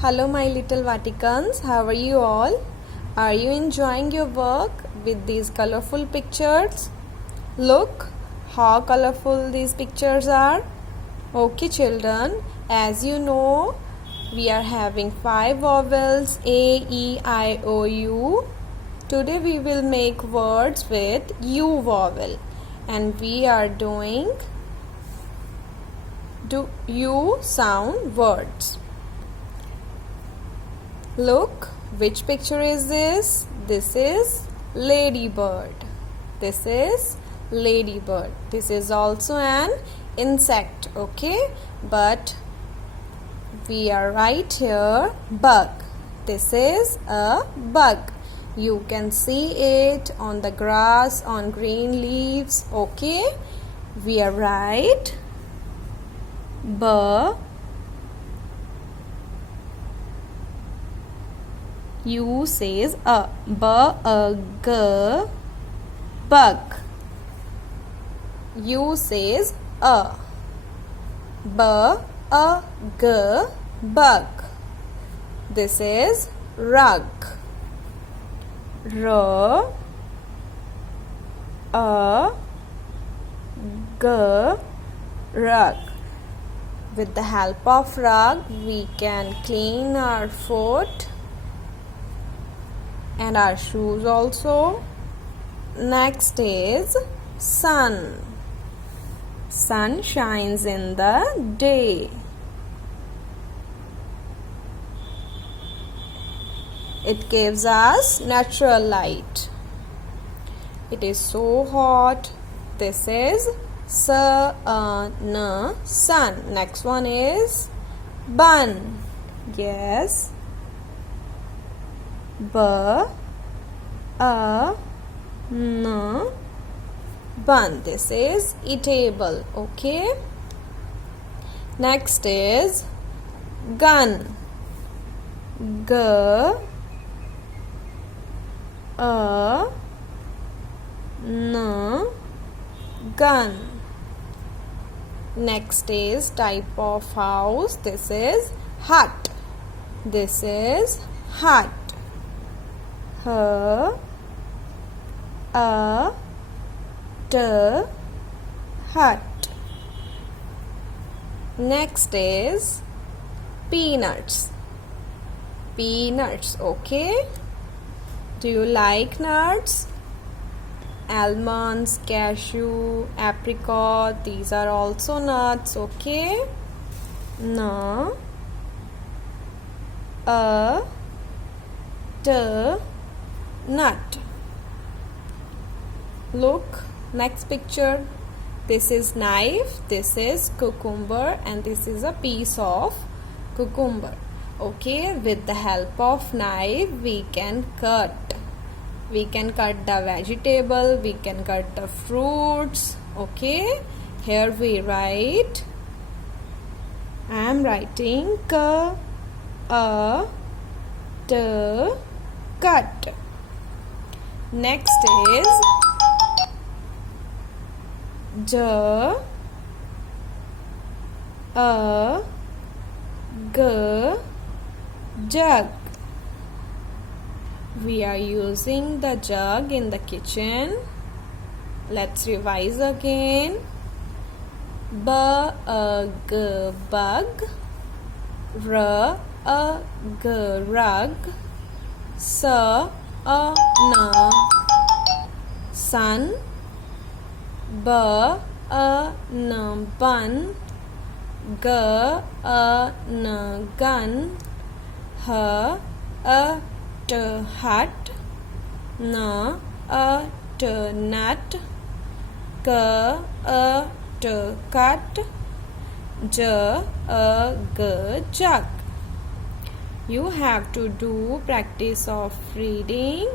Hello my little Vaticans, how are you all? Are you enjoying your work with these colorful pictures? Look how colorful these pictures are. Okay children, as you know, we are having 5 vowels A, E, I, O, U. Today we will make words with U vowel and we are doing U sound words. Look, which picture is this? This is ladybird. This is ladybird. This is also an insect, okay? But we are right here, bug. This is a bug. You can see it on the grass, on green leaves, okay? We are right. U says a. Bug. U says a. Bug. This is rug. Rug. With the help of rug, we can clean our foot and our shoes also. Next is sun. Sun shines in the day. It gives us natural light. It is so hot. This is sun. Next one is bun. Yes. Bun. This is eatable. Okay. Next is gun. Gun. Next is type of house. This is hut. This is hut. Hut. Next is peanuts. Peanuts, okay? Do you like nuts? Almonds, cashew, apricot, these are also nuts, okay? Nut. Look, next picture. This is knife, this is cucumber, and this is a piece of cucumber. Okay, with the help of knife, we can cut. We can cut the vegetable, we can cut the fruits. Okay, here we write. I am writing cut. Next is jug. We are using the jug in the kitchen. Let's revise again. Bug. Rug. Sun. Bun. Gun. Hut. Nut. Cut. Jug. You have to do practice of reading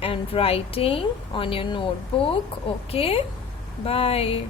and writing on your notebook. Okay, bye.